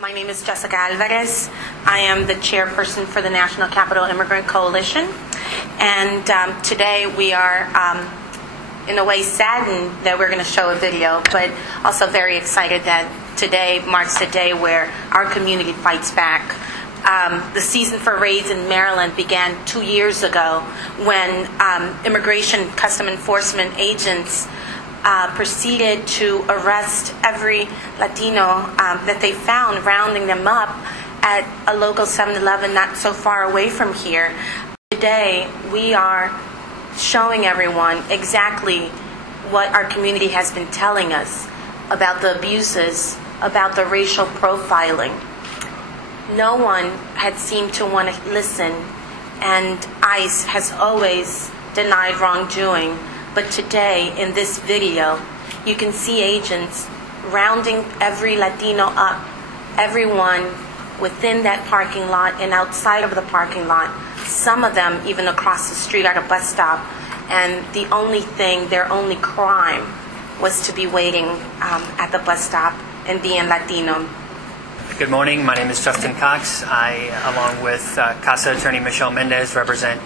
My name is Jessica Alvarez. I am the chairperson for the National Capital Immigrant Coalition. And today we are, in a way, saddened that we're going to show a video, but also very excited that today marks the day where our community fights back. The season for raids in Maryland began 2 years ago when Immigration Custom Enforcement agents proceeded to arrest every Latino that they found, rounding them up at a local 7-Eleven not so far away from here. Today, we are showing everyone exactly what our community has been telling us about the abuses, about the racial profiling. No one had seemed to want to listen, and ICE has always denied wrongdoing. But today, in this video, you can see agents rounding every Latino up, everyone within that parking lot and outside of the parking lot, some of them even across the street at a bus stop. And the only thing, their only crime, was to be waiting at the bus stop and being Latino. Good morning. My name is Justin Cox. I, along with CASA attorney Michelle Mendez, represent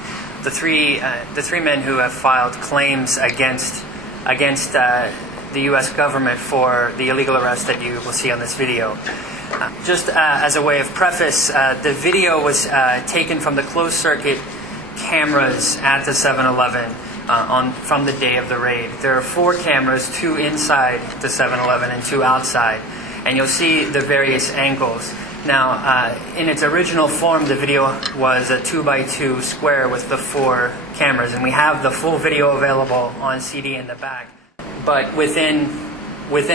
the three men who have filed claims against the U.S. government for the illegal arrest that you will see on this video. Just as a way of preface, the video was taken from the closed-circuit cameras at the 7-Eleven from the day of the raid. There are 4 cameras, 2 inside the 7-Eleven and 2 outside, and you'll see the various angles. Now, in its original form, the video was a 2x2 square with the 4 cameras, and we have the full video available on CD in the back. But within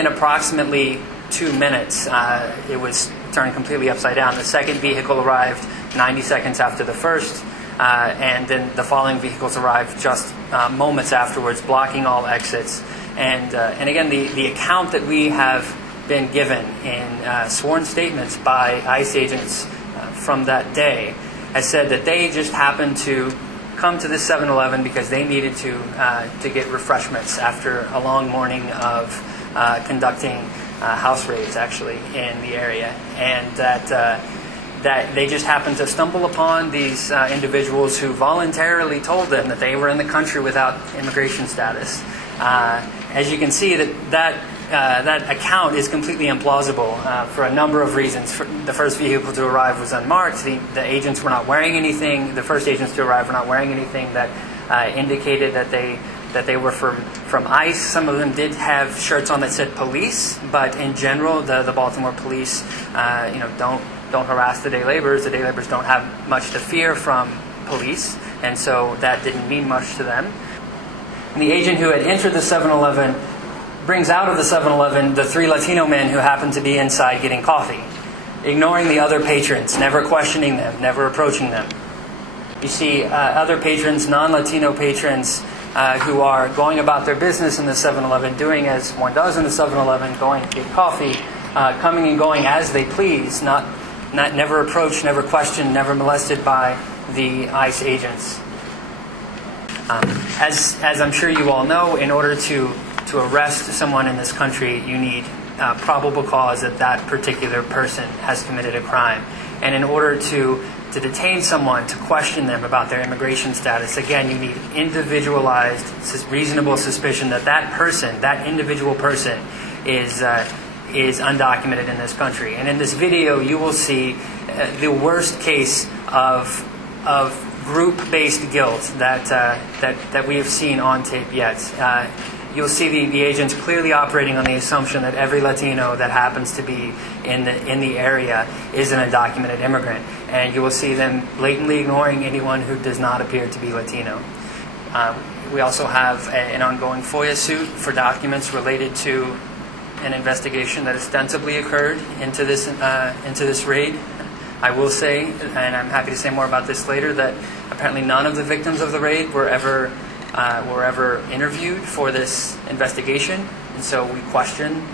approximately 2 minutes, it was turned completely upside down. The second vehicle arrived 90 seconds after the first, and then the following vehicles arrived just moments afterwards, blocking all exits. And again, the account that we have been given in sworn statements by ICE agents from that day has said that they just happened to come to this 7-Eleven because they needed to get refreshments after a long morning of conducting house raids, actually, in the area, and that they just happened to stumble upon these individuals who voluntarily told them that they were in the country without immigration status. As you can see, that account is completely implausible for a number of reasons. The first vehicle to arrive was unmarked. The agents were not wearing anything. The first agents to arrive were not wearing anything that indicated that they were from ICE. Some of them did have shirts on that said police, but in general, the Baltimore police, don't harass the day laborers. The day laborers don't have much to fear from police, and so that didn't mean much to them. And the agent who had entered the 7-Eleven brings out of the 7-Eleven the 3 Latino men who happened to be inside getting coffee, ignoring the other patrons, never questioning them, never approaching them. You see other patrons, non-Latino patrons, who are going about their business in the 7-Eleven, doing as one does in the 7-Eleven, going to get coffee, coming and going as they please, never approached, never questioned, never molested by the ICE agents. As I'm sure you all know, in order to arrest someone in this country, you need probable cause that that particular person has committed a crime. And in order to detain someone, to question them about their immigration status, again, you need individualized, reasonable suspicion that that person, that individual person, is undocumented in this country. And in this video, you will see the worst case of group-based guilt that we have seen on tape yet. You'll see the agents clearly operating on the assumption that every Latino that happens to be in the area is an undocumented immigrant, and you will see them blatantly ignoring anyone who does not appear to be Latino. We also have an ongoing FOIA suit for documents related to an investigation that ostensibly occurred into this raid. I will say, and I'm happy to say more about this later, that apparently none of the victims of the raid were ever interviewed for this investigation, and so we question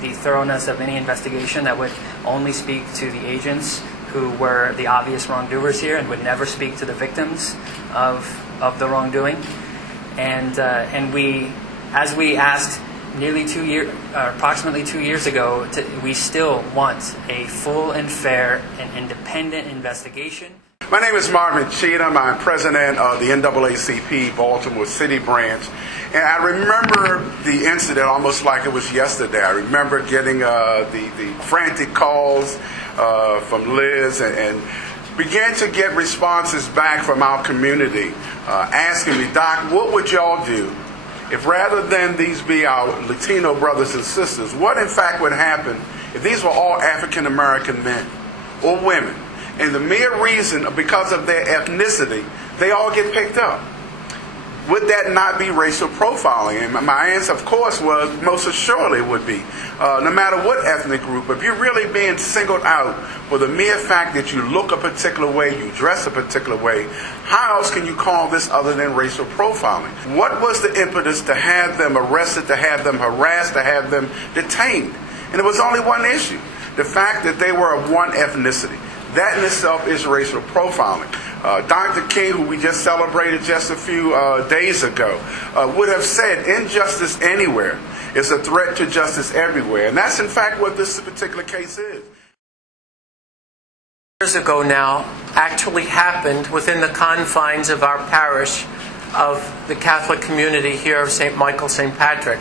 the thoroughness of any investigation that would only speak to the agents who were the obvious wrongdoers here and would never speak to the victims of the wrongdoing. And we, as we asked approximately 2 years ago, we still want a full and fair and independent investigation. My name is Marvin Cheatham. I'm president of the NAACP Baltimore City branch. And I remember the incident almost like it was yesterday. I remember getting the frantic calls from Liz and began to get responses back from our community asking me, Doc, what would y'all do if rather than these be our Latino brothers and sisters, what in fact would happen if these were all African American men or women? And the mere reason, because of their ethnicity, they all get picked up. Would that not be racial profiling? And my answer, of course, was most assuredly would be. No matter what ethnic group, if you're really being singled out for the mere fact that you look a particular way, you dress a particular way, how else can you call this other than racial profiling? What was the impetus to have them arrested, to have them harassed, to have them detained? And it was only one issue, the fact that they were of one ethnicity. That in itself is racial profiling. Dr. King, who we just celebrated just a few days ago, would have said injustice anywhere is a threat to justice everywhere. And that's in fact what this particular case is. Years ago now actually happened within the confines of our parish of the Catholic community here of St. Michael, St. Patrick.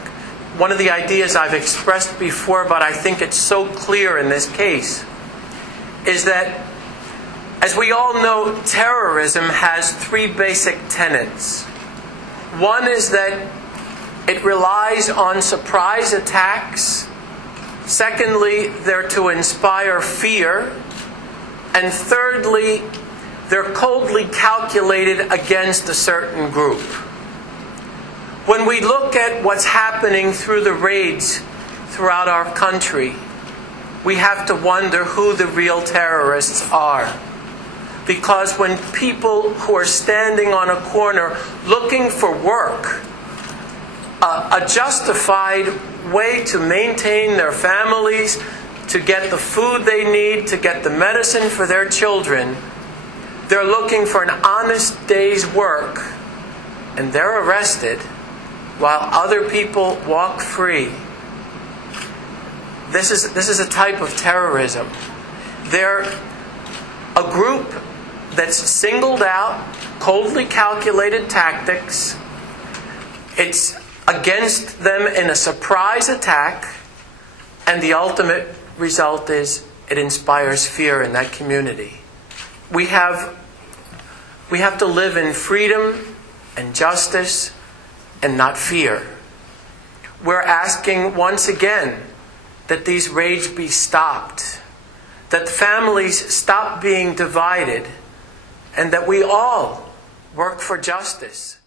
One of the ideas I've expressed before, but I think it's so clear in this case, is that, as we all know, terrorism has three basic tenets. One is that it relies on surprise attacks. Secondly, they're to inspire fear. And thirdly, they're coldly calculated against a certain group. When we look at what's happening through the raids throughout our country, we have to wonder who the real terrorists are. Because when people who are standing on a corner looking for work, a justified way to maintain their families, to get the food they need, to get the medicine for their children, they're looking for an honest day's work, and they're arrested while other people walk free. This is a type of terrorism. They're a group that's singled out, coldly calculated tactics. It's against them in a surprise attack, and the ultimate result is it inspires fear in that community. We have to live in freedom and justice and not fear. We're asking once again that these raids be stopped, that families stop being divided, and that we all work for justice.